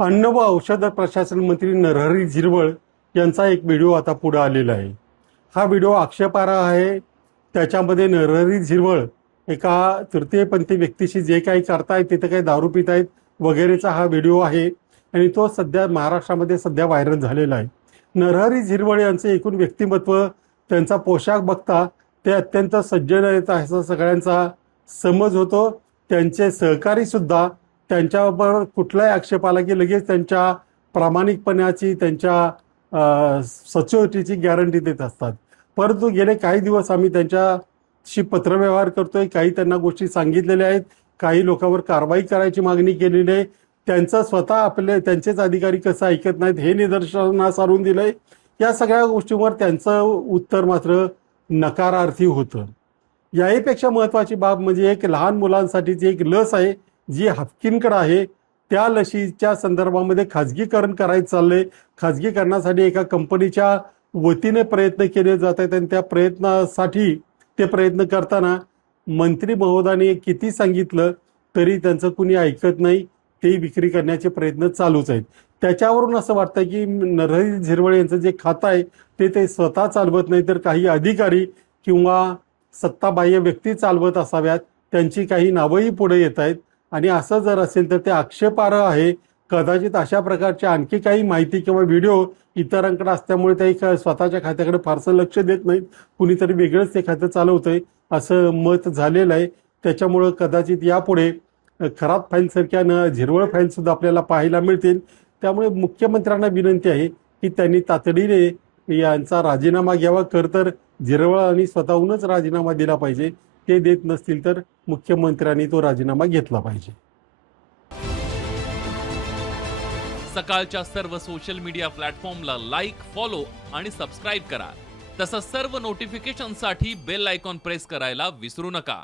अन्न व औषध प्रशासन मंत्री नरहरी झिरवळ यांचा एक व्हिडिओ आता पुढे आलेला आहे। हा व्हिडिओ आक्षेपार्ह आहे। त्याच्यामध्ये नरहरी झिरवळ एका तृतीयपंथी व्यक्तीशी जे काही करतायत, तिथे काही दारू पित आहेत वगैरेचा हा व्हिडिओ आहे आणि तो सध्या महाराष्ट्रामध्ये सध्या व्हायरल झालेला आहे। नरहरी झिरवळ यांचे एकूण व्यक्तिमत्व, त्यांचा पोशाख बघता ते अत्यंत सज्जन आहेत असा सगळ्यांचा समज होतो। त्यांचे सहकारी सुद्धा त्यांच्यावर कुठलाही आक्षेप आला की लगेच त्यांच्या प्रामाणिकपणाची, त्यांच्या सचोटीची गॅरंटी देत असतात। परंतु गेले काही दिवस आम्ही त्यांच्याशी पत्रव्यवहार करतोय, काही त्यांना गोष्टी सांगितलेल्या आहेत, काही लोकांवर कारवाई करायची मागणी केलेली आहे। त्यांचं स्वतः त्यांचेच अधिकारी कसं ऐकत नाहीत हे निदर्शनास आणून दिलंय। या सगळ्या गोष्टींवर त्यांचं उत्तर मात्र नकारार्थी होतं। याहीपेक्षा महत्त्वाची बाब म्हणजे एक लहान मुलांसाठीची एक लस आहे जी हाफकिनकडे आहे। त्या लशीच्या संदर्भामध्ये खाजगीकरण करायचं चाललंय। खाजगीकरणासाठी एका कंपनीच्या वतीने प्रयत्न केले जात आहेत आणि त्या प्रयत्नासाठी ते प्रयत्न करताना मंत्री महोदयाने किती सांगितलं तरी त्यांचं कुणी ऐकत नाही। ते विक्री करण्याचे प्रयत्न चालूच आहेत। त्याच्यावरून असं वाटतं की नरहरी झिरवळ यांचं जे खातं आहे ते स्वतः चालवत नाही, तर काही अधिकारी किंवा सत्ताबाह्य व्यक्ती चालवत असाव्यात। त्यांची काही नावंही पुढे येत आहेत आणि असं जर असेल तर ते आक्षेपार्ह आहे। कदाचित अशा प्रकारची आणखी काही माहिती किंवा व्हिडिओ इतरांकडे असल्यामुळे ते स्वतःच्या खात्याकडे फारसं लक्ष देत नाहीत, कुणीतरी वेगळंच ते खातं चालवतंय असं मत झालेलं आहे। त्याच्यामुळं कदाचित यापुढे खरात फाईलसारख्या झिरवळ फाईलसुद्धा आपल्याला पाहायला मिळतील। त्यामुळे मुख्यमंत्र्यांना विनंती आहे की त्यांनी तातडीने यांचा राजीनामा घ्यावा। तर झिरवळांनी स्वतःहूनच राजीनामा दिला पाहिजे। ते देत नसतील तर मुख्यमंत्र्यांनी तो राजीनामा घेतला पाहिजे। सकाळच्या सर्व सोशल मीडिया प्लॅटफॉर्मला लाईक, फॉलो आणि सबस्क्राईब करा। तसंच सर्व नोटिफिकेशनसाठी बेल आयकॉन प्रेस करायला विसरू नका।